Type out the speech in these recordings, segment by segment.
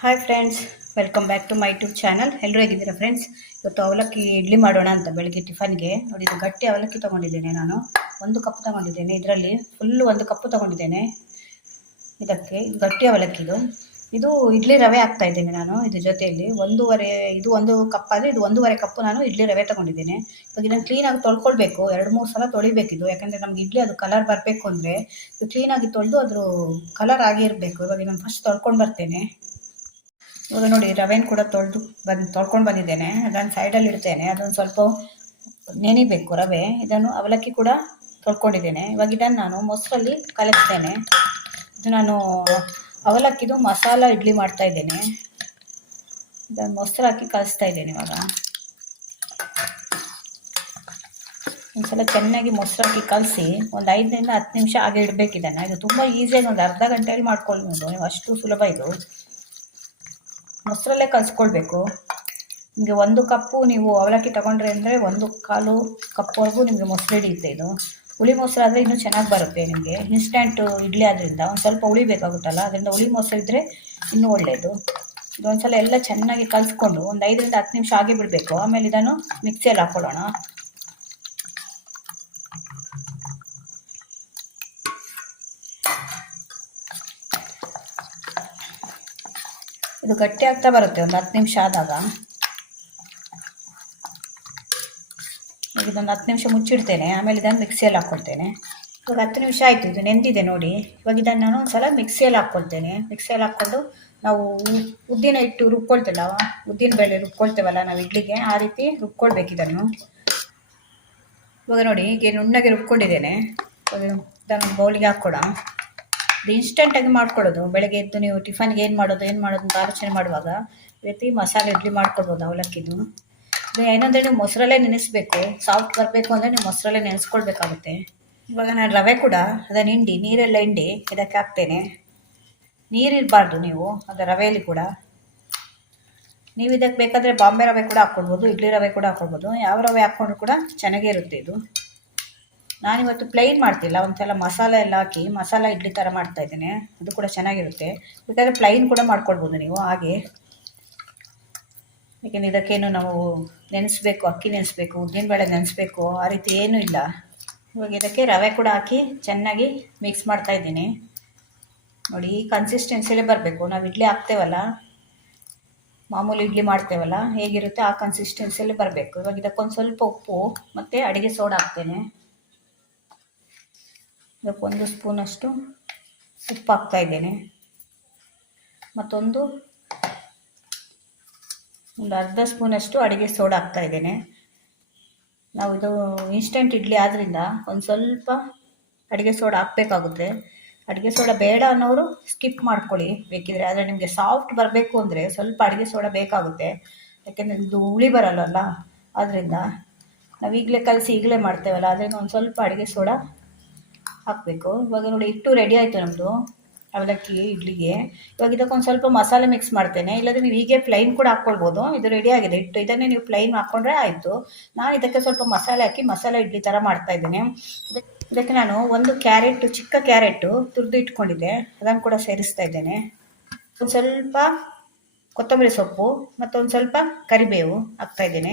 Hi friends, welcome back to my YouTube channel. ಎಲ್ಲರೂ ಹೇಗಿದ್ದೀರಾ friends? ಇವತ್ತು ಅವಲಕ್ಕಿ ಇಡ್ಲಿ ಮಾಡೋಣ ಅಂತ ಬೆಳಗ್ಗೆ ಟಿಫನ್ಗೆ ನೋಡಿ. ಇದು ಗಟ್ಟಿ ಅವಲಕ್ಕಿ ತೊಗೊಂಡಿದ್ದೇನೆ. ನಾನು 1 ಕಪ್ ತೊಗೊಂಡಿದ್ದೇನೆ. ಇದರಲ್ಲಿ ಫುಲ್ಲು 1 ಕಪ್ ತೊಗೊಂಡಿದ್ದೇನೆ. ಇದಕ್ಕೆ ಇದು ಗಟ್ಟಿ ಅವಲಕ್ಕಿದು. ಇದು ಇಡ್ಲಿ ರವೆ ಹಾಕ್ತಾ ಇದ್ದೇನೆ ನಾನು. ಇದ್ರ ಜೊತೆಯಲ್ಲಿ ಇದು 1 ಕಪ್ ಆದರೆ ಇದು 1.5 ಕಪ್ ನಾನು ಇಡ್ಲಿ ರವೆ ತೊಗೊಂಡಿದ್ದೇನೆ. ಇವಾಗ ಇದನ್ನು ಕ್ಲೀನಾಗಿ ತೊಳ್ಕೊಳ್ಬೇಕು. 2-3 ಸಲ ತೊಳಿಬೇಕಿದು. ಯಾಕಂದರೆ ನಮ್ಗೆ ಇಡ್ಲಿ ಅದು ಕಲರ್ ಬರಬೇಕು ಅಂದರೆ ಇದು ಕ್ಲೀನಾಗಿ ತೊಳೆದು ಅದ್ರ ಕಲರ್ ಆಗಿರಬೇಕು. ಇವಾಗ ನಾನು ಫಸ್ಟ್ ತೊಳ್ಕೊಂಡು ಬರ್ತೇನೆ. ಇವಾಗ ನೋಡಿ, ರವೆನ ಕೂಡ ತೊಳ್ಕೊಂಡು ಬಂದಿದ್ದೇನೆ. ಅದನ್ನು ಸೈಡಲ್ಲಿ ಇಡ್ತೇನೆ. ಅದೊಂದು ಸ್ವಲ್ಪ ನೆನಿಬೇಕು ರವೆ. ಇದನ್ನು ಅವಲಕ್ಕಿ ಕೂಡ ತೊಳ್ಕೊಂಡಿದ್ದೇನೆ. ಇವಾಗ ಇದನ್ನು ನಾನು ಮೊಸರಲ್ಲಿ ಕಲಿಸ್ತೇನೆ. ಇದು ನಾನು ಅವಲಕ್ಕಿದು ಮಸಾಲ ಇಡ್ಲಿ ಮಾಡ್ತಾ ಇದ್ದೇನೆ. ಇದನ್ನು ಮೊಸರು ಹಾಕಿ ಕಲಿಸ್ತಾ ಇದ್ದೇನೆ. ಇವಾಗ ಒಂದ್ಸಲ ಚೆನ್ನಾಗಿ ಮೊಸರು ಹಾಕಿ ಕಲಸಿ ಒಂದು 5 ರಿಂದ 10 ನಿಮಿಷ ಹಾಗೆ ಇಡಬೇಕಿದ್ದಾನೆ. ಇದು ತುಂಬ ಈಸಿಯಾಗಿ ಒಂದು ಅರ್ಧ ಗಂಟೆಯಲ್ಲಿ ಮಾಡ್ಕೊಳ್ಬೋದು ನೀವು. ಅಷ್ಟು ಸುಲಭ ಇದು. ಮೊಸರಲ್ಲೇ ಕಲಿಸ್ಕೊಳ್ಬೇಕು. ನಿಮಗೆ 1 ಕಪ್ಪು ನೀವು ಅವಲಕ್ಕಿ ತೊಗೊಂಡ್ರೆ ಅಂದರೆ 1/4 ಕಪ್ವರೆಗೂ ನಿಮಗೆ ಮೊಸರು ಹಿಡಿಯುತ್ತೆ. ಇದು ಹುಳಿ ಮೊಸರು ಆದರೆ ಇನ್ನೂ ಚೆನ್ನಾಗಿ ಬರುತ್ತೆ ನಿಮಗೆ. ಇನ್ಸ್ಟೆಂಟ್ ಇಡ್ಲಿ ಆದ್ದರಿಂದ ಒಂದು ಸ್ವಲ್ಪ ಹುಳಿ ಬೇಕಾಗುತ್ತಲ್ಲ, ಅದರಿಂದ ಹುಳಿ ಮೊಸರು ಇದ್ದರೆ ಇನ್ನೂ ಒಳ್ಳೆಯದು. ಇದೊಂದ್ಸಲ ಎಲ್ಲ ಚೆನ್ನಾಗಿ ಕಲಿಸ್ಕೊಂಡು ಒಂದು 5 ರಿಂದ 10 ನಿಮಿಷ ಹಾಗೆ ಬಿಡಬೇಕು. ಆಮೇಲೆ ಇದನ್ನು ಮಿಕ್ಸಿಯಲ್ಲಿ ಹಾಕ್ಕೊಳ್ಳೋಣ. ಇದು ಗಟ್ಟಿ ಆಗ್ತಾ ಬರುತ್ತೆ ಒಂದು 10 ನಿಮಿಷ ಆದಾಗ. ಇದೊಂದು 10 ನಿಮಿಷ ಮುಚ್ಚಿಡ್ತೇನೆ. ಆಮೇಲೆ ಇದನ್ನು ಮಿಕ್ಸಿಯಲ್ಲಿ ಹಾಕ್ಕೊಳ್ತೇನೆ. ಇವಾಗ 10 ನಿಮಿಷ ಆಯಿತು. ಇದು ನೆಂದಿದೆ ನೋಡಿ. ಇವಾಗ ಇದನ್ನು ನಾನು ಒಂದು ಸಲ ಮಿಕ್ಸಿಯಲ್ಲಿ ಹಾಕ್ಕೊಳ್ತೇನೆ. ಮಿಕ್ಸಿಯಲ್ಲಿ ಹಾಕ್ಕೊಂಡು ನಾವು ಉದ್ದಿನ ಹಿಟ್ಟು ರುಬ್ಕೊಳ್ತೇವಲ್ಲ, ಉದ್ದಿನ ಬೇಳೆ ರುಬ್ಕೊಳ್ತೇವಲ್ಲ ನಾವು ಇಡ್ಲಿಗೆ, ಆ ರೀತಿ ರುಬ್ಕೊಳ್ಬೇಕು ಇದನ್ನು. ಇವಾಗ ನೋಡಿ, ಹೀಗೆ ನುಣ್ಣಗೆ ರುಬ್ಕೊಂಡಿದ್ದೇನೆ. ಇದನ್ನು ಬೌಲಿಗೆ ಹಾಕ್ಕೊಡ. ಇದು ಇನ್ಸ್ಟೆಂಟಾಗಿ ಮಾಡ್ಕೊಳ್ಳೋದು. ಬೆಳಗ್ಗೆ ಎದ್ದು ನೀವು ಟಿಫನ್ಗೆ ಏನು ಮಾಡೋದು ಅಂತ ಆಲೋಚನೆ ಮಾಡುವಾಗ ಈ ರೀತಿ ಮಸಾಲೆ ಇಡ್ಲಿ ಮಾಡ್ಕೊಳ್ಬೋದು ಅವಲಕ್ಕಿದು. ಇದು ಏನಂದರೆ ನೀವು ಮೊಸರಲ್ಲೇ ನೆನೆಸ್ಬೇಕು. ಸಾಫ್ಟ್ ಬರಬೇಕು ಅಂದರೆ ನೀವು ಮೊಸರಲ್ಲೇ ನೆನೆಸ್ಕೊಳ್ಬೇಕಾಗುತ್ತೆ. ಇವಾಗ ನಾನು ರವೆ ಕೂಡ ಅದನ್ನು ನೀರೆಲ್ಲ ಹಿಂಡಿ ಇದಕ್ಕೆ ಹಾಕ್ತೇನೆ. ನೀರಿರಬಾರ್ದು ನೀವು ಅದು ರವೆಯಲ್ಲಿ ಕೂಡ. ನೀವು ಇದಕ್ಕೆ ಬೇಕಾದರೆ ಬಾಂಬೆ ರವೆ ಕೂಡ ಹಾಕ್ಕೊಳ್ಬೋದು, ಇಡ್ಲಿ ರವೆ ಕೂಡ ಹಾಕ್ಕೊಳ್ಬೋದು. ಯಾವ ರವೆ ಹಾಕ್ಕೊಂಡ್ರು ಕೂಡ ಚೆನ್ನಾಗೇ ಇರುತ್ತೆ ಇದು. ನಾನಿವತ್ತು ಪ್ಲೈನ್ ಮಾಡ್ತಿಲ್ಲ, ಒಂದ್ಸಲ ಮಸಾಲೆ ಎಲ್ಲ ಹಾಕಿ ಮಸಾಲ ಇಡ್ಲಿ ಥರ ಮಾಡ್ತಾಯಿದ್ದೇನೆ. ಅದು ಕೂಡ ಚೆನ್ನಾಗಿರುತ್ತೆ. ಬೇಕಾದರೆ ಪ್ಲೈನ್ ಕೂಡ ಮಾಡ್ಕೊಳ್ಬೋದು ನೀವು ಹಾಗೆ. ಯಾಕೆಂದರೆ ಇದಕ್ಕೇನು ನಾವು ನೆನೆಸ್ಬೇಕು, ಅಕ್ಕಿ ನೆನೆಸ್ಬೇಕು, ಉದ್ದಿನಬೇಳೆ ನೆನೆಸ್ಬೇಕು ಆ ರೀತಿ ಏನೂ ಇಲ್ಲ. ಇವಾಗ ಇದಕ್ಕೆ ರವೆ ಕೂಡ ಹಾಕಿ ಚೆನ್ನಾಗಿ ಮಿಕ್ಸ್ ಮಾಡ್ತಾಯಿದ್ದೀನಿ. ನೋಡಿ, ಈ ಕನ್ಸಿಸ್ಟೆನ್ಸಿಲೇ ಬರಬೇಕು. ನಾವು ಇಡ್ಲಿ ಹಾಕ್ತೇವಲ್ಲ, ಮಾಮೂಲಿ ಇಡ್ಲಿ ಮಾಡ್ತೇವಲ್ಲ ಹೇಗಿರುತ್ತೆ ಆ ಕನ್ಸಿಸ್ಟೆನ್ಸಿಯಲ್ಲೇ ಬರಬೇಕು. ಇವಾಗ ಇದಕ್ಕೊಂದು ಸ್ವಲ್ಪ ಉಪ್ಪು ಮತ್ತು ಅಡುಗೆ ಸೋಡಾ ಹಾಕ್ತೇನೆ. ಇದಕ್ಕೆ 1 ಸ್ಪೂನಷ್ಟು ಉಪ್ಪು ಹಾಕ್ತಾಯಿದ್ದೇನೆ. ಮತ್ತೊಂದು ಅರ್ಧ ಸ್ಪೂನಷ್ಟು ಅಡುಗೆ ಸೋಡಾ ಹಾಕ್ತಾಯಿದ್ದೇನೆ. ನಾವು ಇದು ಇನ್ಸ್ಟೆಂಟ್ ಇಡ್ಲಿ ಆದ್ದರಿಂದ ಒಂದು ಸ್ವಲ್ಪ ಅಡುಗೆ ಸೋಡಾ ಹಾಕಬೇಕಾಗುತ್ತೆ. ಅಡುಗೆ ಸೋಡಾ ಬೇಡ ಅನ್ನೋರು ಸ್ಕಿಪ್ ಮಾಡ್ಕೊಳ್ಳಿ ಬೇಕಿದ್ರೆ. ಆದರೆ ನಿಮಗೆ ಸಾಫ್ಟ್ ಬರಬೇಕು ಅಂದರೆ ಸ್ವಲ್ಪ ಅಡುಗೆ ಸೋಡಾ ಬೇಕಾಗುತ್ತೆ. ಯಾಕೆಂದರೆ ಇದು ಹುಳಿ ಬರಲ್ಲ, ಆದ್ದರಿಂದ ನಾವು ಈಗಲೇ ಕಲಸಿ ಈಗಲೇ ಮಾಡ್ತೇವಲ್ಲ, ಅದರಿಂದ ಒಂದು ಸ್ವಲ್ಪ ಅಡುಗೆ ಸೋಡಾ ಹಾಕಬೇಕು. ಇವಾಗ ನೋಡಿ, ಹಿಟ್ಟು ರೆಡಿ ಆಯಿತು ನಮ್ಮದು ಅವಲಕ್ಕಿ ಇಡ್ಲಿಗೆ. ಇವಾಗ ಇದಕ್ಕೊಂದು ಸ್ವಲ್ಪ ಮಸಾಲೆ ಮಿಕ್ಸ್ ಮಾಡ್ತೇನೆ. ಇಲ್ಲಾಂದರೆ ನೀವು ಹೀಗೆ ಪ್ಲೈನ್ ಕೂಡ ಹಾಕ್ಕೊಳ್ಬೋದು. ಇದು ರೆಡಿ ಆಗಿದೆ ಹಿಟ್ಟು. ಇದನ್ನೇ ನೀವು ಪ್ಲೈನ್ ಹಾಕ್ಕೊಂಡ್ರೆ ಆಯಿತು. ನಾನು ಇದಕ್ಕೆ ಸ್ವಲ್ಪ ಮಸಾಲೆ ಹಾಕಿ ಮಸಾಲೆ ಇಡ್ಲಿ ಥರ ಮಾಡ್ತಾಯಿದ್ದೇನೆ. ಇದಕ್ಕೆ ನಾನು ಚಿಕ್ಕ ಕ್ಯಾರೆಟು ತುರಿದು ಇಟ್ಕೊಂಡಿದ್ದೆ, ಅದನ್ನು ಕೂಡ ಸೇರಿಸ್ತಾ ಇದ್ದೇನೆ. ಒಂದು ಸ್ವಲ್ಪ ಕೊತ್ತಂಬರಿ ಸೊಪ್ಪು ಮತ್ತೊಂದು ಸ್ವಲ್ಪ ಕರಿಬೇವು ಹಾಕ್ತಾಯಿದ್ದೇನೆ.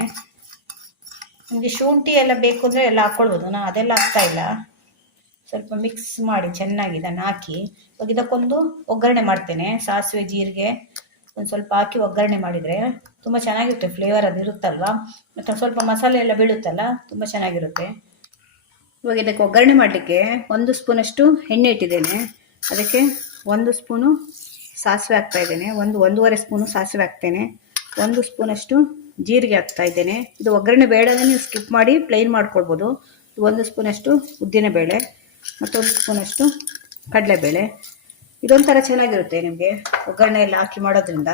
ನಿಮಗೆ ಶುಂಠಿ ಎಲ್ಲ ಬೇಕು ಅಂದರೆ ಎಲ್ಲ ಹಾಕ್ಕೊಳ್ಬೋದು. ನಾನು ಅದೆಲ್ಲ ಹಾಕ್ತಾಯಿಲ್ಲ. ಸ್ವಲ್ಪ ಮಿಕ್ಸ್ ಮಾಡಿ ಚೆನ್ನಾಗಿ ಇದನ್ನು ಹಾಕಿ ಇವಾಗ ಇದಕ್ಕೊಂದು ಒಗ್ಗರಣೆ ಮಾಡ್ತೇನೆ. ಸಾಸಿವೆ ಜೀರಿಗೆ ಒಂದು ಸ್ವಲ್ಪ ಹಾಕಿ ಒಗ್ಗರಣೆ ಮಾಡಿದರೆ ತುಂಬ ಚೆನ್ನಾಗಿರುತ್ತೆ. ಫ್ಲೇವರ್ ಅದು ಇರುತ್ತಲ್ವ, ಮತ್ತು ಸ್ವಲ್ಪ ಮಸಾಲೆ ಎಲ್ಲ ಬೀಳುತ್ತಲ್ಲ, ತುಂಬ ಚೆನ್ನಾಗಿರುತ್ತೆ. ಇವಾಗ ಇದಕ್ಕೆ ಒಗ್ಗರಣೆ ಮಾಡಲಿಕ್ಕೆ 1 ಸ್ಪೂನಷ್ಟು ಎಣ್ಣೆ ಇಟ್ಟಿದ್ದೇನೆ. ಅದಕ್ಕೆ 1 ಸ್ಪೂನು ಸಾಸಿವೆ ಹಾಕ್ತಾಯಿದ್ದೇನೆ. 1-1.5 ಸ್ಪೂನು ಸಾಸಿವೆ ಹಾಕ್ತೇನೆ. 1 ಸ್ಪೂನಷ್ಟು ಜೀರಿಗೆ ಹಾಕ್ತಾಯಿದ್ದೇನೆ. ಇದು ಒಗ್ಗರಣೆ ಬೇಡ ಅಂದರೆ ನೀವು ಸ್ಕಿಪ್ ಮಾಡಿ ಪ್ಲೈನ್ ಮಾಡ್ಕೊಳ್ಬೋದು. 1 ಸ್ಪೂನಷ್ಟು ಉದ್ದಿನಬೇಳೆ ಮತ್ತೊಂದು ಸ್ಪೂನಷ್ಟು ಕಡಲೆಬೇಳೆ. ಇದೊಂಥರ ಚೆನ್ನಾಗಿರುತ್ತೆ ನಿಮಗೆ ಒಗ್ಗರಣೆ ಎಲ್ಲ ಹಾಕಿ ಮಾಡೋದ್ರಿಂದ.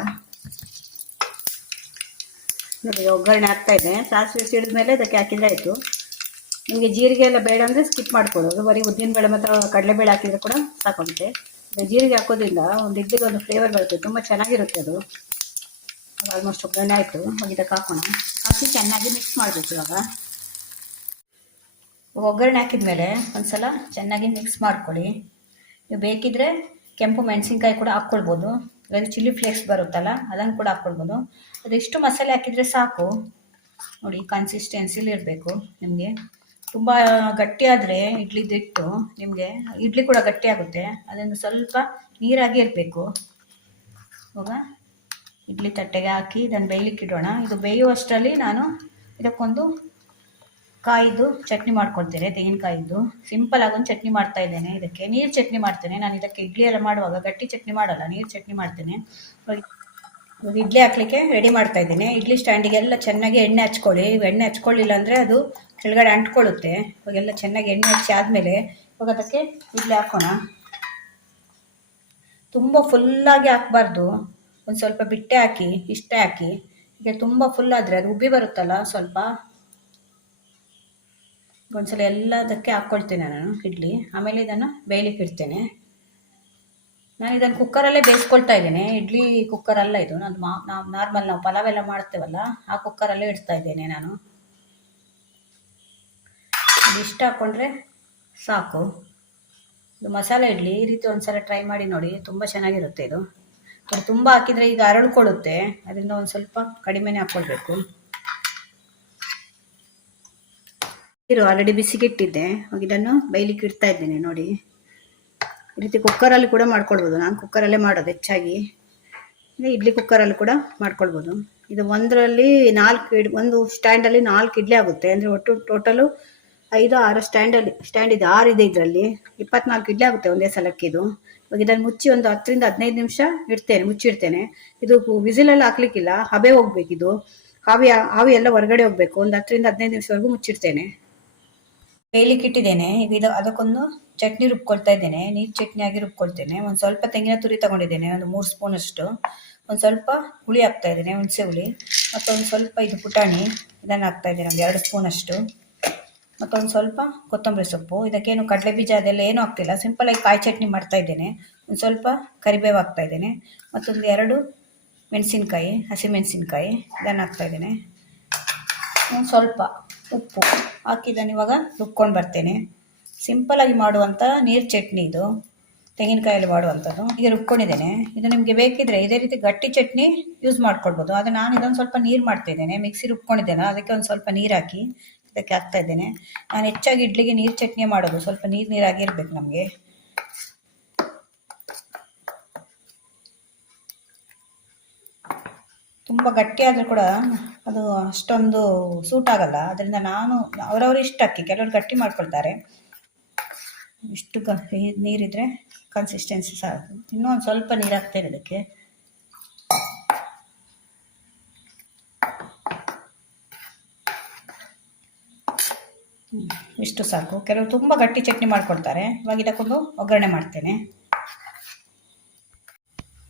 ನೋಡಿ, ಒಗ್ಗರಣೆ ಹಾಕ್ತಾಯಿದ್ದೆ. ಸಾಸಿವೆ ಸಿಡಿದ ಮೇಲೆ ಇದಕ್ಕೆ ಹಾಕಿದರೆ ಆಯಿತು. ನಿಮಗೆ ಜೀರಿಗೆ ಎಲ್ಲ ಬೇಡ ಅಂದರೆ ಸ್ಕಿಪ್ ಮಾಡ್ಕೊಳ್ಳೋದು. ಬರೀ ಉದ್ದಿನಬೇಳೆ ಮತ್ತು ಕಡಲೆಬೇಳೆ ಹಾಕಿದರೆ ಕೂಡ ಸಾಕಾಗುತ್ತೆ. ಜೀರಿಗೆ ಹಾಕೋದ್ರಿಂದ ಒಂದು ಇಡ್ಲಿಗೆ ಒಂದು ಫ್ಲೇವರ್ ಬರುತ್ತೆ, ತುಂಬ ಚೆನ್ನಾಗಿರುತ್ತೆ ಅದು. ಆಲ್ಮೋಸ್ಟ್ ಒಗ್ಗರಣೆ ಆಯಿತು. ಇದಕ್ಕೆ ಹಾಕಿ ಚೆನ್ನಾಗಿ ಮಿಕ್ಸ್ ಮಾಡಬೇಕು. ಇವಾಗ ಒಗ್ಗರಣೆ ಹಾಕಿದ್ಮೇಲೆ ಒಂದು ಸಲ ಚೆನ್ನಾಗಿ ಮಿಕ್ಸ್ ಮಾಡ್ಕೊಳ್ಳಿ. ನೀವು ಬೇಕಿದ್ದರೆ ಕೆಂಪು ಮೆಣಸಿನ್ಕಾಯಿ ಕೂಡ ಹಾಕ್ಕೊಳ್ಬೋದು. ಅದಾದ ಚಿಲ್ಲಿ ಫ್ಲೇಕ್ಸ್ ಬರುತ್ತಲ್ಲ ಅದನ್ನು ಕೂಡ ಹಾಕ್ಕೊಳ್ಬೋದು. ಅದೆಷ್ಟು ಮಸಾಲೆ ಹಾಕಿದರೆ ಸಾಕು ನೋಡಿ, ಕನ್ಸಿಸ್ಟೆನ್ಸಿಲಿ ಇರಬೇಕು ನಿಮಗೆ. ತುಂಬ ಗಟ್ಟಿಯಾದರೆ ಇಡ್ಲಿದಿಟ್ಟು ನಿಮಗೆ ಇಡ್ಲಿ ಕೂಡ ಗಟ್ಟಿ ಆಗುತ್ತೆ. ಅದನ್ನು ಸ್ವಲ್ಪ ನೀರಾಗಿ ಇರಬೇಕು. ಇವಾಗ ಇಡ್ಲಿ ತಟ್ಟೆಗೆ ಹಾಕಿ ಇದನ್ನು ಬೇಯಲಿಕ್ಕೆ ಇಡೋಣ. ಇದು ಬೇಯುವಷ್ಟರಲ್ಲಿ ನಾನು ಇದಕ್ಕೊಂದು ಕಾಯಿದು ಚಟ್ನಿ ಮಾಡ್ಕೊಳ್ತೇನೆ, ತೆಂಗಿನಕಾಯಿದ್ದು. ಸಿಂಪಲ್ ಆಗಿ ಒಂದು ಚಟ್ನಿ ಮಾಡ್ತಾ ಇದ್ದೇನೆ. ಇದಕ್ಕೆ ನೀರು ಚಟ್ನಿ ಮಾಡ್ತೇನೆ ನಾನು. ಇದಕ್ಕೆ ಇಡ್ಲಿ ಎಲ್ಲ ಮಾಡುವಾಗ ಗಟ್ಟಿ ಚಟ್ನಿ ಮಾಡಲ್ಲ, ನೀರು ಚಟ್ನಿ ಮಾಡ್ತೇನೆ. ಇಡ್ಲಿ ಹಾಕ್ಲಿಕ್ಕೆ ರೆಡಿ ಮಾಡ್ತಾ ಇದ್ದೀನಿ. ಇಡ್ಲಿ ಸ್ಟ್ಯಾಂಡಿಗೆಲ್ಲ ಚೆನ್ನಾಗಿ ಎಣ್ಣೆ ಹಚ್ಕೊಳ್ಳಿ. ಎಣ್ಣೆ ಹಚ್ಕೊಳ್ಳಿಲ್ಲ ಅಂದರೆ ಅದು ಕೆಳಗಡೆ ಅಂಟ್ಕೊಳ್ಳುತ್ತೆ. ಇವಾಗೆಲ್ಲ ಚೆನ್ನಾಗಿ ಎಣ್ಣೆ ಹಚ್ಚಿ ಆದಮೇಲೆ ಇವಾಗ ಅದಕ್ಕೆ ಇಡ್ಲಿ ಹಾಕೋಣ. ತುಂಬ ಫುಲ್ಲಾಗಿ ಹಾಕಬಾರ್ದು, ಒಂದು ಸ್ವಲ್ಪ ಬಿಟ್ಟೆ ಹಾಕಿ, ಇಷ್ಟೇ ಹಾಕಿ. ಈಗ ತುಂಬ ಫುಲ್ ಆದರೆ ಅದು ಉಬ್ಬಿ ಬರುತ್ತಲ್ಲ, ಸ್ವಲ್ಪ ಒಂದ್ಸಲ ಎಲ್ಲದಕ್ಕೆ ಹಾಕ್ಕೊಳ್ತೇನೆ ನಾನು ಇಡ್ಲಿ. ಆಮೇಲೆ ಇದನ್ನು ಬೇಯಲಿಕ್ಕೆ ಇಡ್ತೇನೆ. ನಾನು ಇದನ್ನು ಕುಕ್ಕರಲ್ಲೇ ಬೇಯಿಸ್ಕೊಳ್ತಾ ಇದ್ದೇನೆ. ಇಡ್ಲಿ ಕುಕ್ಕರ್ ಅಲ್ಲ ಇದು, ನಾನು ನಾರ್ಮಲ್ ನಾವು ಪಲಾವ್ ಎಲ್ಲ ಮಾಡ್ತೇವಲ್ಲ ಆ ಕುಕ್ಕರಲ್ಲೇ ಇಡ್ತಾ ಇದ್ದೇನೆ ನಾನು. ಇಷ್ಟು ಹಾಕ್ಕೊಂಡ್ರೆ ಸಾಕು. ಇದು ಮಸಾಲೆ ಇಡ್ಲಿ. ಈ ರೀತಿ ಒಂದ್ಸಲ ಟ್ರೈ ಮಾಡಿ ನೋಡಿ, ತುಂಬ ಚೆನ್ನಾಗಿರುತ್ತೆ ಇದು. ತುಂಬ ಹಾಕಿದರೆ ಈಗ ಅರಳ್ಕೊಳ್ಳುತ್ತೆ, ಅದರಿಂದ ಒಂದು ಸ್ವಲ್ಪ ಕಡಿಮೆನೇ ಹಾಕ್ಕೊಳ್ಬೇಕು. ನೀರು ಆಲ್ರೆಡಿ ಬಿಸಿಗಿಟ್ಟಿದ್ದೆ, ಇದನ್ನು ಬೇಯಲಿಕ್ಕೆ ಇಡ್ತಾ ಇದ್ದೇನೆ ನೋಡಿ. ಈ ರೀತಿ ಕುಕ್ಕರಲ್ಲಿ ಕೂಡ ಮಾಡ್ಕೊಳ್ಬೋದು. ನಾನು ಕುಕ್ಕರಲ್ಲೇ ಮಾಡೋದು ಹೆಚ್ಚಾಗಿ. ಇಡ್ಲಿ ಕುಕ್ಕರಲ್ಲಿ ಕೂಡ ಮಾಡ್ಕೊಳ್ಬೋದು. ಇದು ಒಂದರಲ್ಲಿ 4 ಒಂದು ಸ್ಟ್ಯಾಂಡಲ್ಲಿ 4 ಇಡ್ಲಿ ಆಗುತ್ತೆ. ಅಂದರೆ ಒಟ್ಟು ಟೋಟಲು 5-6 ಸ್ಟ್ಯಾಂಡ್ ಇದೆ, 6 ಇದೆ. ಇದರಲ್ಲಿ 24 ಇಡ್ಲಿ ಆಗುತ್ತೆ ಒಂದೇ ಸಲಕ್ಕೆ ಇದು. ಇವಾಗ ಇದನ್ನು ಮುಚ್ಚಿ ಒಂದು 10-15 ನಿಮಿಷ ಇಡ್ತೇನೆ, ಮುಚ್ಚಿಡ್ತೇನೆ. ಇದು ವಿಸಿಲಲ್ಲಿ ಹಾಕ್ಲಿಕ್ಕಿಲ್ಲ, ಹಬೆ ಹೋಗ್ಬೇಕಿದು. ಆವಿ ಎಲ್ಲ ಹೊರಗಡೆ ಹೋಗ್ಬೇಕು. ಒಂದು 10-15 ನಿಮಿಷವರೆಗೂ ಮುಚ್ಚಿಡ್ತೇನೆ. ಬೇಯಲಿಕ್ಕೆ ಇಟ್ಟಿದ್ದೇನೆ. ಈಗ ಇದು ಅದಕ್ಕೊಂದು ಚಟ್ನಿ ರುಬ್ಕೊಳ್ತಾ ಇದ್ದೇನೆ. ನೀರು ಚಟ್ನಿ ಆಗಿ ರುಬ್ಕೊಳ್ತೇನೆ. ಒಂದು ಸ್ವಲ್ಪ ತೆಂಗಿನ ತುರಿ ತಗೊಂಡಿದ್ದೇನೆ, ಒಂದು 3 ಸ್ಪೂನಷ್ಟು. ಒಂದು ಸ್ವಲ್ಪ ಹುಳಿ ಹಾಕ್ತಾ ಇದ್ದೇನೆ, ಹುಣಸೆ ಹುಳಿ. ಮತ್ತೊಂದು ಸ್ವಲ್ಪ ಇದು ಪುಟಾಣಿ, ಇದನ್ನು ಹಾಕ್ತಾ ಇದ್ದೇನೆ, ಒಂದು 2 ಸ್ಪೂನಷ್ಟು. ಮತ್ತೊಂದು ಸ್ವಲ್ಪ ಕೊತ್ತಂಬರಿ ಸೊಪ್ಪು. ಇದಕ್ಕೇನು ಕಡಲೆ ಬೀಜ ಅದೆಲ್ಲ ಏನೂ ಹಾಕ್ತಿಲ್ಲ, ಸಿಂಪಲಾಗಿ ಕಾಯಿ ಚಟ್ನಿ ಮಾಡ್ತಾ ಇದ್ದೇನೆ. ಒಂದು ಸ್ವಲ್ಪ ಕರಿಬೇವು ಹಾಕ್ತಾ ಇದ್ದೇನೆ. ಮತ್ತೊಂದು 2 ಮೆಣಸಿನ್ಕಾಯಿ, ಹಸಿಮೆಣಸಿನ್ಕಾಯಿ, ಇದನ್ನು ಹಾಕ್ತಾ ಇದ್ದೇನೆ. ಒಂದು ಸ್ವಲ್ಪ ಉಪ್ಪು ಹಾಕಿದ್ದನ್ನು ಇವಾಗ ರುಬ್ಕೊಂಡು ಬರ್ತೇನೆ. ಸಿಂಪಲಾಗಿ ಮಾಡುವಂಥ ನೀರು ಚಟ್ನಿ ಇದು, ತೆಂಗಿನಕಾಯಲ್ಲಿ ಮಾಡುವಂಥದ್ದು. ಈಗ ರುಬ್ಕೊಂಡಿದ್ದೇನೆ. ಇದು ನಿಮಗೆ ಬೇಕಿದ್ರೆ ಇದೇ ರೀತಿ ಗಟ್ಟಿ ಚಟ್ನಿ ಯೂಸ್ ಮಾಡ್ಕೊಳ್ಬೋದು. ಆದರೆ ನಾನು ಇದೊಂದು ಸ್ವಲ್ಪ ನೀರು ಮಾಡ್ತಾಯಿದ್ದೇನೆ, ಮಿಕ್ಸಿ ರುಬ್ಕೊಂಡಿದ್ದೇನೆ, ಅದಕ್ಕೆ ಒಂದು ಸ್ವಲ್ಪ ನೀರು ಹಾಕಿ ಇದಕ್ಕೆ ಹಾಕ್ತಾ ಇದ್ದೇನೆ. ನಾನು ಹೆಚ್ಚಾಗಿ ಇಡ್ಲಿಗೆ ನೀರು ಚಟ್ನಿ ಮಾಡೋದು, ಸ್ವಲ್ಪ ನೀರಾಗಿರ್ಬೇಕು ನಮಗೆ. ತುಂಬ ಗಟ್ಟಿ ಆದರೂ ಕೂಡ ಅದು ಅಷ್ಟೊಂದು ಸೂಟ್ ಆಗಲ್ಲ. ಅದರಿಂದ ನಾನು ಅವರವರು ಇಷ್ಟಕ್ಕೆ, ಕೆಲವರು ಗಟ್ಟಿ ಮಾಡ್ಕೊಳ್ತಾರೆ. ಇಷ್ಟು ನೀರಿದ್ರೆ ಕನ್ಸಿಸ್ಟೆನ್ಸಿ ಸಾಕು. ಇನ್ನೂ ಒಂದು ಸ್ವಲ್ಪ ನೀರು ಹಾಕ್ತೇನೆ ಇದಕ್ಕೆ. ಇಷ್ಟು ಸಾಕು. ಕೆಲವರು ತುಂಬ ಗಟ್ಟಿ ಚಟ್ನಿ ಮಾಡ್ಕೊಳ್ತಾರೆ. ಇವಾಗ ಇದಕ್ಕೊಂದು ಒಗ್ಗರಣೆ ಮಾಡ್ತೇನೆ.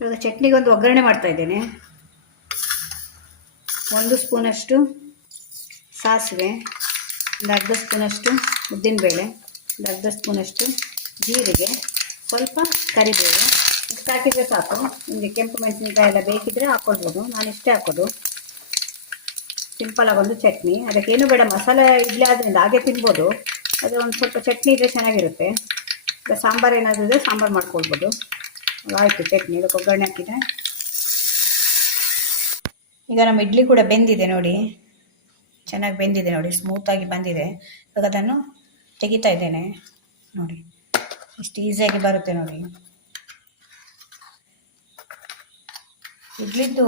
ಇವಾಗ ಚಟ್ನಿಗೆ ಒಂದು ಒಗ್ಗರಣೆ ಮಾಡ್ತಾ ಇದ್ದೇನೆ. 1 ಸ್ಪೂನಷ್ಟು ಸಾಸಿವೆ, ಒಂದು ಅರ್ಧ ಸ್ಪೂನಷ್ಟು ಉದ್ದಿನಬೇಳೆ, ಒಂದು ಅರ್ಧ ಸ್ಪೂನಷ್ಟು ಜೀರಿಗೆ, ಸ್ವಲ್ಪ ಕರಿಬೇವು. ಇಷ್ಟು ಹಾಕಿದರೆ ಸಾಕು. ನಿಮಗೆ ಕೆಂಪು ಮೆಣಸಿನಕಾಯಿ ಎಲ್ಲ ಬೇಕಿದ್ದರೆ ಹಾಕ್ಕೊಳ್ಬೋದು, ನಾನು ಇಷ್ಟೇ ಹಾಕೋದು. ಸಿಂಪಲಾಗಿ ಒಂದು ಚಟ್ನಿ. ಅದಕ್ಕೇನು ಬೇಡ, ಮಸಾಲೆ ಇಡ್ಲಿ ಆದ್ದರಿಂದ ಹಾಗೆ ತಿನ್ಬೋದು. ಅದು ಒಂದು ಸ್ವಲ್ಪ ಚಟ್ನಿ ಇದ್ದರೆ ಚೆನ್ನಾಗಿರುತ್ತೆ. ಈಗ ಸಾಂಬಾರು ಏನಾದರೂ ಇದ್ದರೆ ಸಾಂಬಾರು ಮಾಡ್ಕೊಳ್ಬೋದು. ಆಯಿತು ಚಟ್ನಿ. ಇದಕ್ಕೆ ಒಗ್ಗರಣೆ ಹಾಕಿದೆ. ಈಗ ನಮ್ಮ ಇಡ್ಲಿ ಕೂಡ ಬೆಂದಿದೆ ನೋಡಿ, ಚೆನ್ನಾಗಿ ಬೆಂದಿದೆ ನೋಡಿ, ಸ್ಮೂತಾಗಿ ಬಂದಿದೆ. ಇವಾಗ ಅದನ್ನು ತೆಗಿತಾ ಇದ್ದೇನೆ ನೋಡಿ, ಇಷ್ಟು ಈಸಿಯಾಗಿ ಬರುತ್ತೆ ನೋಡಿ. ಇಡ್ಲಿದ್ದು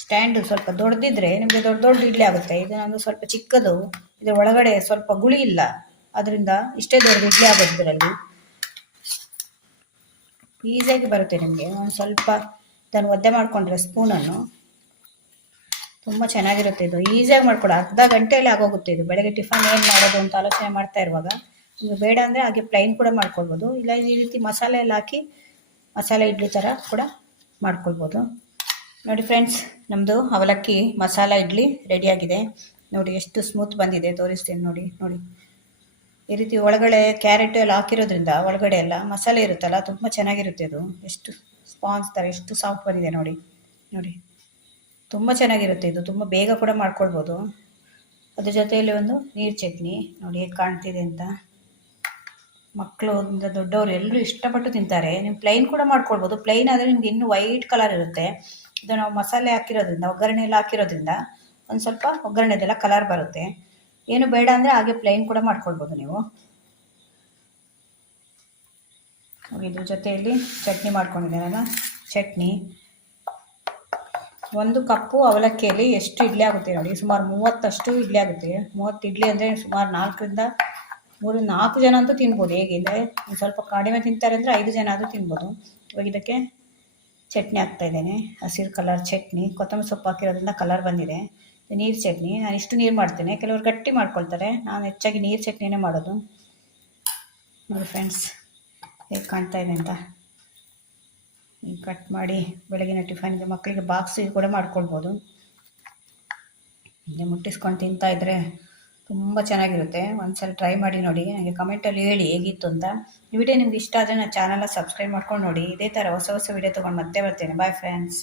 ಸ್ಟ್ಯಾಂಡು ಸ್ವಲ್ಪ ದೊಡ್ಡದಿದ್ರೆ ನಿಮಗೆ ದೊಡ್ಡ ದೊಡ್ಡ ಇಡ್ಲಿ ಆಗುತ್ತೆ. ಇದು ನಮ್ಮದು ಸ್ವಲ್ಪ ಚಿಕ್ಕದು, ಇದರ ಒಳಗಡೆ ಸ್ವಲ್ಪ ಗುಳಿ ಇಲ್ಲ, ಅದರಿಂದ ಇಷ್ಟೇ ದೊಡ್ಡ ಇಡ್ಲಿ ಆಗೋದು. ಇದರಲ್ಲಿ ಈಸಿಯಾಗಿ ಬರುತ್ತೆ ನಿಮಗೆ. ಒಂದು ಸ್ವಲ್ಪ ಇದನ್ನು ಒದ್ದೆ ಮಾಡಿಕೊಂಡ್ರೆ ಸ್ಪೂನನ್ನು ತುಂಬ ಚೆನ್ನಾಗಿರುತ್ತೆ. ಇದು ಈಸಿಯಾಗಿ ಮಾಡ್ಕೊಡು, ಅರ್ಧ ಗಂಟೆಯಲ್ಲಿ ಆಗೋಗುತ್ತೆ ಇದು. ಬೆಳಗ್ಗೆ ಟಿಫನ್ ಏನು ಮಾಡೋದು ಅಂತ ಆಲೋಚನೆ ಮಾಡ್ತಾ ಇರುವಾಗ ನಿಮಗೆ ಬೇಡ ಅಂದರೆ ಹಾಗೆ ಪ್ಲೈನ್ ಕೂಡ ಮಾಡ್ಕೊಳ್ಬೋದು. ಇಲ್ಲ ಈ ರೀತಿ ಮಸಾಲೆ ಎಲ್ಲ ಹಾಕಿ ಮಸಾಲೆ ಇಡ್ಲಿ ಥರ ಕೂಡ ಮಾಡ್ಕೊಳ್ಬೋದು. ನೋಡಿ ಫ್ರೆಂಡ್ಸ್, ನಮ್ಮದು ಅವಲಕ್ಕಿ ಮಸಾಲ ಇಡ್ಲಿ ರೆಡಿಯಾಗಿದೆ ನೋಡಿ. ಎಷ್ಟು ಸ್ಮೂತ್ ಬಂದಿದೆ ತೋರಿಸ್ತೇನೆ ನೋಡಿ. ನೋಡಿ ಈ ರೀತಿ ಒಳಗಡೆ ಕ್ಯಾರೆಟ್ ಎಲ್ಲ ಹಾಕಿರೋದ್ರಿಂದ ಒಳಗಡೆ ಎಲ್ಲ ಮಸಾಲೆ ಇರುತ್ತಲ್ಲ, ತುಂಬ ಚೆನ್ನಾಗಿರುತ್ತೆ ಇದು. ಎಷ್ಟು ಸ್ಪಾನ್ಸ್ ಥರ ಎಷ್ಟು ಸಾಫ್ಟ್ ಬಂದಿದೆ ನೋಡಿ. ನೋಡಿ ತುಂಬ ಚೆನ್ನಾಗಿರುತ್ತೆ ಇದು. ತುಂಬ ಬೇಗ ಕೂಡ ಮಾಡ್ಕೊಳ್ಬೋದು. ಅದ್ರ ಜೊತೆಯಲ್ಲಿ ಒಂದು ನೀರು ಚಟ್ನಿ ನೋಡಿ ಹೇಗೆ ಕಾಣ್ತಿದೆ ಅಂತ. ಮಕ್ಕಳು ದೊಡ್ಡವರು ಎಲ್ಲರೂ ಇಷ್ಟಪಟ್ಟು ತಿಂತಾರೆ. ನೀವು ಪ್ಲೈನ್ ಕೂಡ ಮಾಡ್ಕೊಳ್ಬೋದು. ಪ್ಲೈನ್ ಆದರೆ ನಿಮ್ಗೆ ಇನ್ನೂ ವೈಟ್ ಕಲರ್ ಇರುತ್ತೆ. ಇದು ನಾವು ಮಸಾಲೆ ಹಾಕಿರೋದ್ರಿಂದ, ಒಗ್ಗರಣೆ ಎಲ್ಲ ಹಾಕಿರೋದ್ರಿಂದ ಒಂದು ಸ್ವಲ್ಪ ಒಗ್ಗರಣೆದೆಲ್ಲ ಕಲರ್ ಬರುತ್ತೆ. ಏನು ಬೇಡ ಅಂದರೆ ಹಾಗೆ ಪ್ಲೈನ್ ಕೂಡ ಮಾಡ್ಕೊಳ್ಬೋದು ನೀವು. ಇದ್ರ ಜೊತೆಯಲ್ಲಿ ಚಟ್ನಿ ಮಾಡ್ಕೊಂಡಿದ್ದೀನಲ್ಲ, ಚಟ್ನಿ 1 ಕಪ್ಪು ಅವಲಕ್ಕಿಯಲ್ಲಿ ಎಷ್ಟು ಇಡ್ಲಿ ಆಗುತ್ತೆ ನೋಡಿ, ಸುಮಾರು 30 ಇಡ್ಲಿ ಆಗುತ್ತೆ. 30 ಇಡ್ಲಿ ಅಂದರೆ ಸುಮಾರು 4 ಜನ ಅಂತೂ ತಿನ್ಬೋದು. ಹೇಗಿದೆ ಒಂದು ಸ್ವಲ್ಪ ಕಡಿಮೆ ತಿಂತಾರೆ ಅಂದರೆ 5 ಜನ ಆದರೂ ತಿನ್ಬೋದು. ಇವಾಗ ಇದಕ್ಕೆ ಚಟ್ನಿ ಹಾಕ್ತಾಯಿದ್ದೇನೆ, ಹಸಿರು ಕಲರ್ ಚಟ್ನಿ. ಕೊತ್ತಂಬರಿ ಸೊಪ್ಪು ಹಾಕಿರೋದ್ರಿಂದ ಕಲರ್ ಬಂದಿದೆ. ನೀರು ಚಟ್ನಿ, ನಾನು ಇಷ್ಟು ನೀರು ಮಾಡ್ತೇನೆ. ಕೆಲವರು ಗಟ್ಟಿ ಮಾಡ್ಕೊಳ್ತಾರೆ, ನಾನು ಹೆಚ್ಚಾಗಿ ನೀರು ಚಟ್ನಿನೇ ಮಾಡೋದು. ನೋಡಿ ಫ್ರೆಂಡ್ಸ್ ಹೇಗೆ ಕಾಣ್ತಾ ಇದೆ ಅಂತ. ಕಟ್ ಮಾಡಿ ಬೆಳಗಿನ ಟಿಫನ್ಗೆ ಮಕ್ಕಳಿಗೆ ಬಾಕ್ಸಿಗೆ ಕೂಡ ಮಾಡ್ಕೊಳ್ಬೋದು. ಹೀಗೆ ಮುಟ್ಟಿಸ್ಕೊಂಡು ತಿಂತಾ ಇದ್ದರೆ ತುಂಬ ಚೆನ್ನಾಗಿರುತ್ತೆ. ಒಂದ್ಸಲ ಟ್ರೈ ಮಾಡಿ ನೋಡಿ, ನನಗೆ ಕಮೆಂಟಲ್ಲಿ ಹೇಳಿ ಹೇಗಿತ್ತು ಅಂತ. ಈ ವಿಡಿಯೋ ನಿಮ್ಗೆ ಇಷ್ಟ ಆದರೆ ನನ್ನ ಚಾನಲ್ನ ಸಬ್ಸ್ಕ್ರೈಬ್ ಮಾಡ್ಕೊಂಡು ನೋಡಿ. ಇದೇ ಥರ ಹೊಸ ವಿಡಿಯೋ ತೊಗೊಂಡು ಮತ್ತೆ ಬರ್ತೇನೆ. Bye friends.